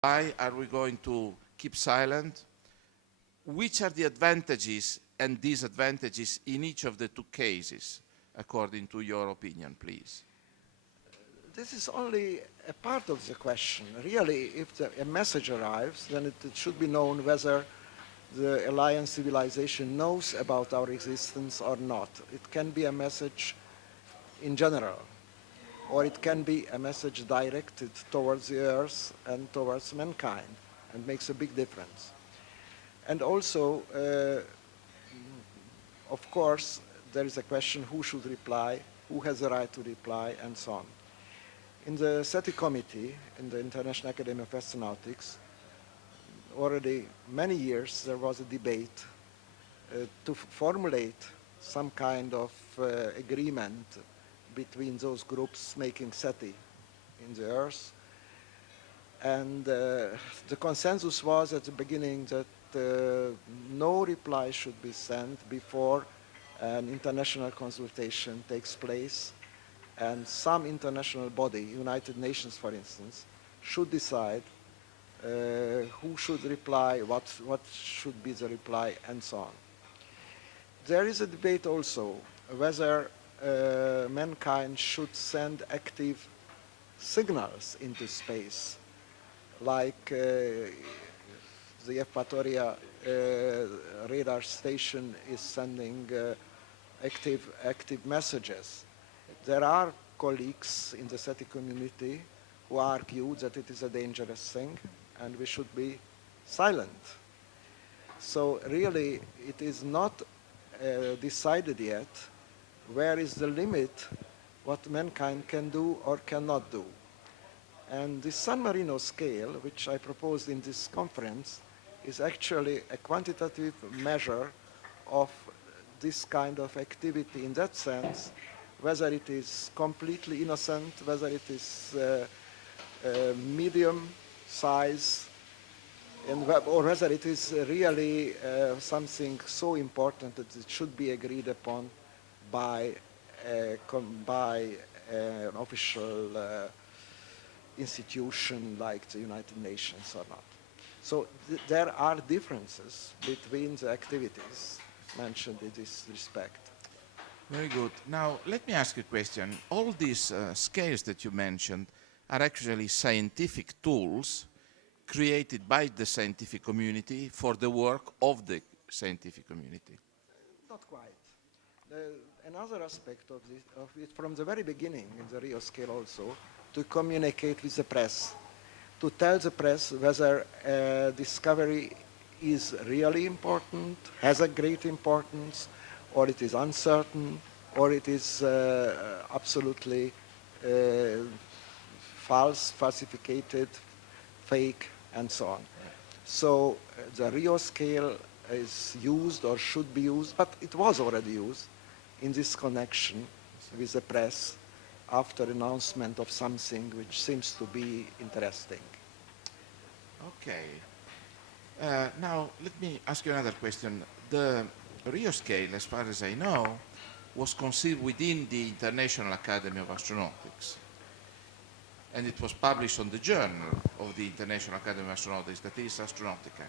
Why are we going to keep silent? Which are the advantages and disadvantages in each of the two cases, according to your opinion, please? This is only a part of the question. Really, if a message arrives, then it should be known whether the alien civilization knows about our existence or not. It can be a message in general, or it can be a message directed towards the earth and towards mankind, and makes a big difference. And also, of course, there is a question who should reply, who has the right to reply, and so on. In the SETI committee, in the International Academy of Astronautics, already many years there was a debate to formulate some kind of agreement between those groups making SETI in the Earth. And the consensus was at the beginning that no reply should be sent before an international consultation takes place, and some international body, United Nations for instance, should decide who should reply, what should be the reply, and so on. There is a debate also whether mankind should send active signals into space, like the Eupatoria radar station is sending active messages. There are colleagues in the SETI community who argue that it is a dangerous thing and we should be silent. So really, it is not decided yet where is the limit what mankind can do or cannot do. And the S.Marino scale, which I proposed in this conference, is actually a quantitative measure of this kind of activity in that sense, whether it is completely innocent, whether it is medium size, or whether it is really something so important that it should be agreed upon by an official institution like the United Nations or not. So there are differences between the activities mentioned in this respect. Very good. Now, let me ask you a question. All these scales that you mentioned are actually scientific tools created by the scientific community for the work of the scientific community. Not quite. Another aspect of it from the very beginning in the Rio scale also, to communicate with the press, to tell the press whether discovery is really important, has a great importance, or it is uncertain, or it is absolutely false, falsificated, fake, and so on. So the Rio scale is used or should be used, but it was already used in this connection with the press after announcement of something which seems to be interesting. Okay. Now, let me ask you another question. The Rio scale, as far as I know, was conceived within the International Academy of Astronautics. And it was published on the journal of the International Academy of Astronautics, that is Astronautica.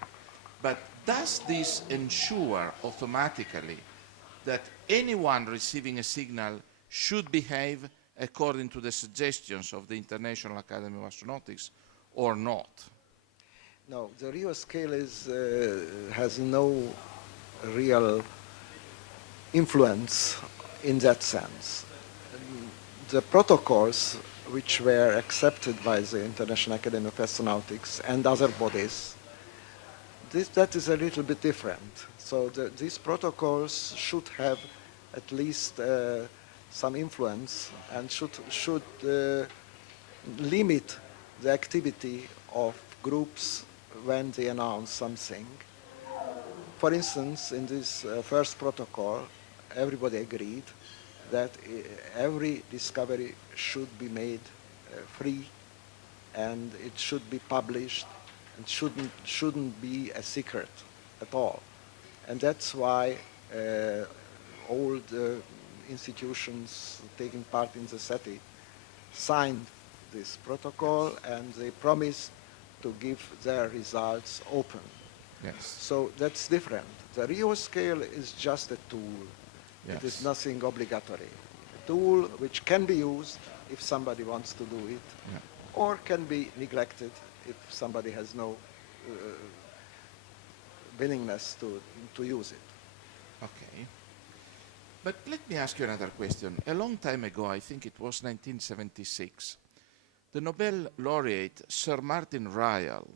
But does this ensure automatically that anyone receiving a signal should behave according to the suggestions of the International Academy of Astronautics or not? No, the Rio scale has no real influence in that sense. The protocols which were accepted by the International Academy of Astronautics and other bodies, that is a little bit different. So these protocols should have at least some influence and should limit the activity of groups when they announce something. For instance, in this first protocol, everybody agreed that every discovery should be made free, and it should be published, and shouldn't be a secret at all. And that's why all the institutions taking part in the SETI signed this protocol, and they promised to give their results open. Yes. So that's different. The Rio scale is just a tool. It is Yes. nothing obligatory. A tool which can be used if somebody wants to do it, Yeah. or can be neglected if somebody has no willingness to use it. Okay. But let me ask you another question. A long time ago, I think it was 1976, the Nobel laureate Sir Martin Ryle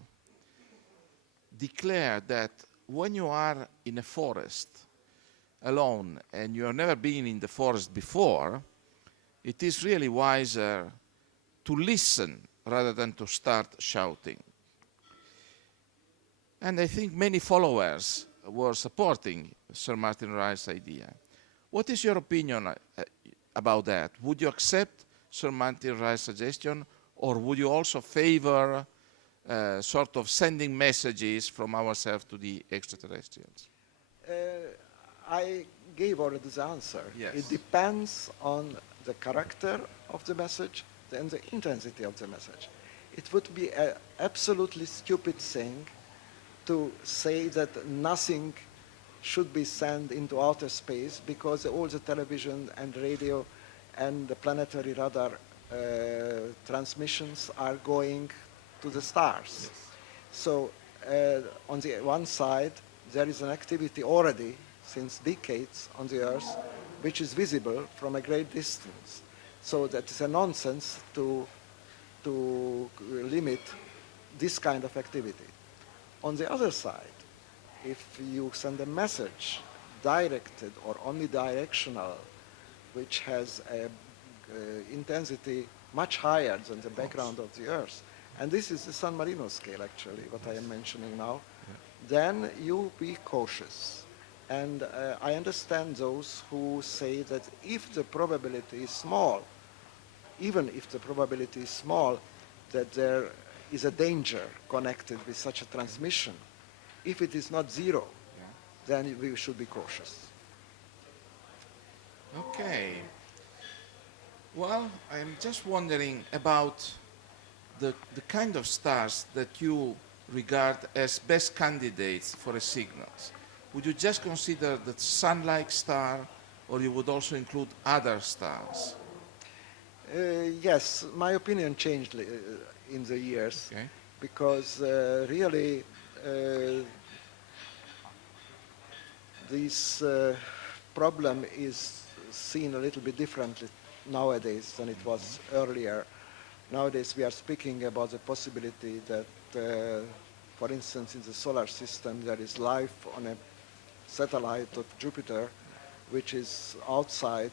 declared that when you are in a forest alone and you have never been in the forest before, it is really wiser to listen rather than to start shouting. And I think many followers were supporting Sir Martin Ryle's idea. What is your opinion about that? Would you accept Sir Martin Ryle's suggestion, or would you also favor sort of sending messages from ourselves to the extraterrestrials? I gave already the answer. Yes. It depends on the character of the message and the intensity of the message. It would be an absolutely stupid thing to say that nothing should be sent into outer space because all the television and radio and the planetary radar transmissions are going to the stars. Yes. So on the one side, there is an activity already since decades on the Earth which is visible from a great distance. So that is a nonsense to limit this kind of activity. On the other side, if you send a message directed or omnidirectional, which has a intensity much higher than the background of the Earth, and this is the S.Marino scale actually, what I am mentioning now, then you be cautious. And I understand those who say that if the probability is small, even if the probability is small, that there is a danger connected with such a transmission. If it is not zero, then we should be cautious. Okay. Well, I'm just wondering about the kind of stars that you regard as best candidates for a signal. Would you just consider the sun-like star, or you would also include other stars? Yes, my opinion changed in the years, Okay. because really this problem is seen a little bit differently nowadays than it was earlier. Nowadays we are speaking about the possibility that, for instance, in the solar system there is life on a satellite of Jupiter which is outside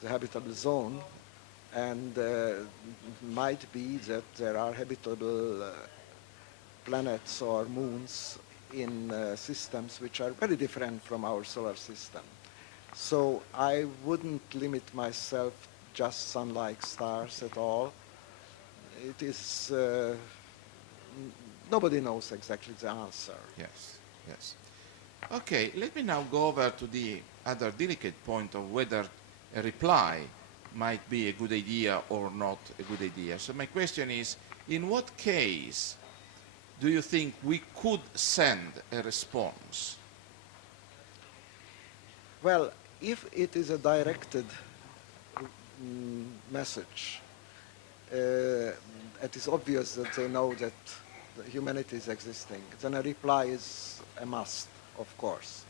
the habitable zone, and might be that there are habitable planets or moons in systems which are very different from our solar system. So I wouldn't limit myself just sun-like stars at all. It is, nobody knows exactly the answer. Yes, yes. Okay, let me now go over to the other delicate point of whether a reply might be a good idea or not a good idea. So my question is, in what case do you think we could send a response? Well, if it is a directed message, it is obvious that they know that humanity is existing, then a reply is a must, of course.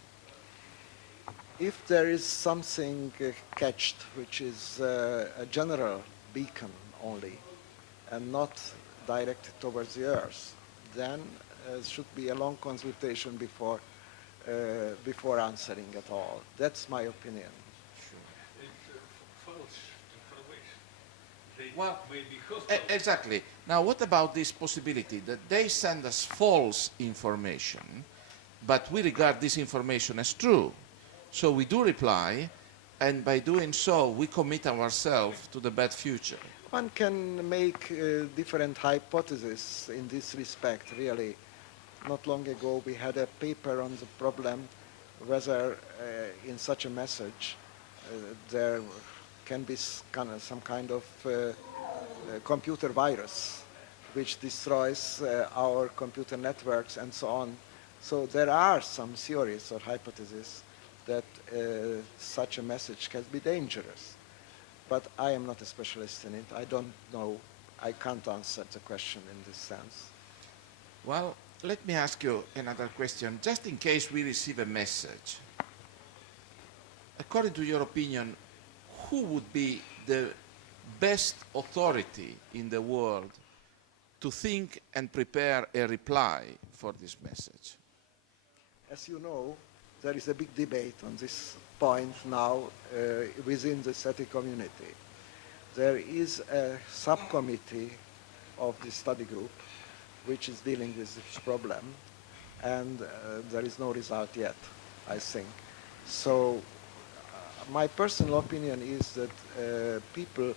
If there is something catched, which is a general beacon only, and not directed towards the Earth, then it should be a long consultation before answering at all. That's my opinion. False information. They Well, may be hostile. Exactly. Now, what about this possibility that they send us false information, but we regard this information as true? So we do reply, and by doing so, we commit ourselves to the bad future. One can make different hypotheses in this respect, really. Not long ago, we had a paper on the problem whether in such a message there can be some kind of computer virus which destroys our computer networks and so on. So there are some theories or hypotheses that such a message can be dangerous. But I am not a specialist in it. I don't know. I can't answer the question in this sense. Well, let me ask you another question. Just in case we receive a message, according to your opinion, who would be the best authority in the world to think and prepare a reply for this message? As you know, there is a big debate on this point now within the SETI community. There is a subcommittee of the study group which is dealing with this problem, and there is no result yet, I think. So my personal opinion is that people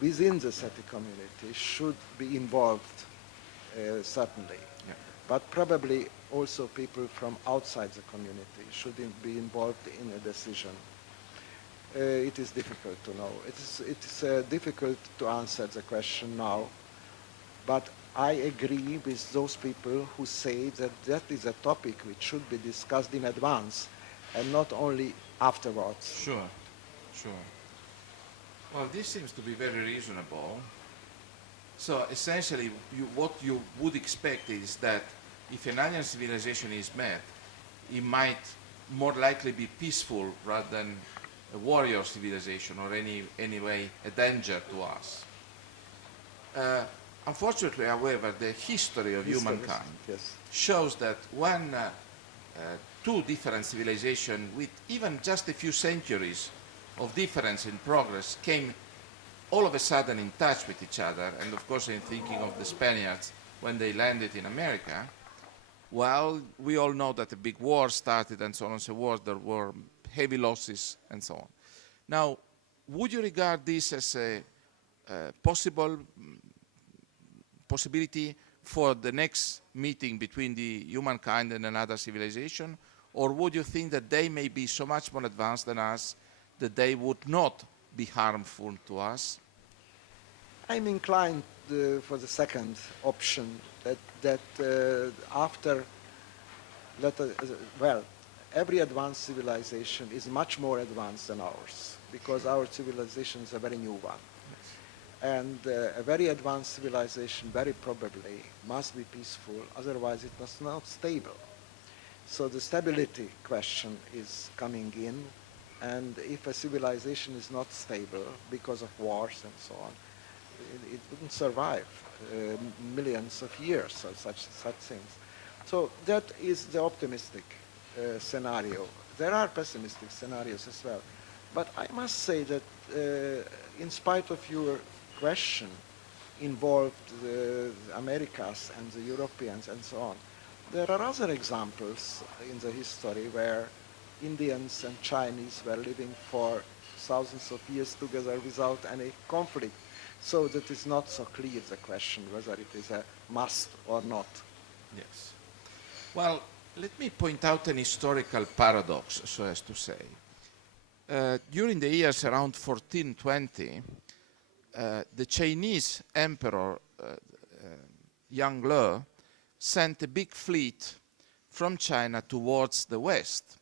within the SETI community should be involved, certainly. Yeah. But probably also people from outside the community should be involved in a decision. It is difficult to know. It is difficult to answer the question now, but I agree with those people who say that that is a topic which should be discussed in advance and not only afterwards. Sure, sure. Well, this seems to be very reasonable. So essentially, what you would expect is that if an alien civilization is met, it might more likely be peaceful rather than a warrior civilization or anyway a danger to us. Unfortunately, however, the history of humankind Yes. shows that when two different civilizations with even just a few centuries of difference in progress came all of a sudden in touch with each other, and of course I'm thinking of the Spaniards when they landed in America, well, we all know that a big war started and so on and so forth. There were heavy losses and so on. Now, would you regard this as a possibility for the next meeting between the humankind and another civilization? Or would you think that they may be so much more advanced than us that they would not be harmful to us? I'm inclined for the second option, that after, well, every advanced civilization is much more advanced than ours, because our civilization is a very new one. And a very advanced civilization very probably must be peaceful, otherwise it was not stable. So the stability question is coming in, and if a civilization is not stable because of wars and so on, it wouldn't survive millions of years or such things. So that is the optimistic scenario. There are pessimistic scenarios as well. But I must say that in spite of your question involved the Americas and the Europeans and so on, there are other examples in the history where Indians and Chinese were living for thousands of years together without any conflict. So that is not so clear, the question, whether it is a must or not. Yes. Well, let me point out an historical paradox, so as to say. During the years around 1420, the Chinese emperor, Yang Le, sent a big fleet from China towards the West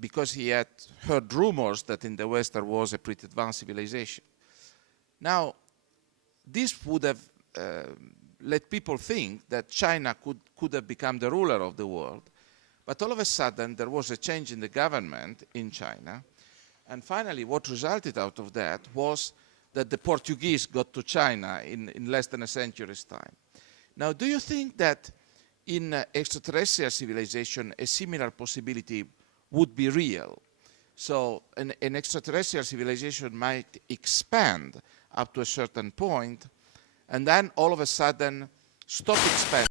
because he had heard rumors that in the West there was a pretty advanced civilization. Now, this would have let people think that China could have become the ruler of the world, but all of a sudden there was a change in the government in China, and finally what resulted out of that was that the Portuguese got to China in less than a century's time. Now, do you think that in extraterrestrial civilization a similar possibility would be real? So an extraterrestrial civilization might expand up to a certain point and then all of a sudden stop expanding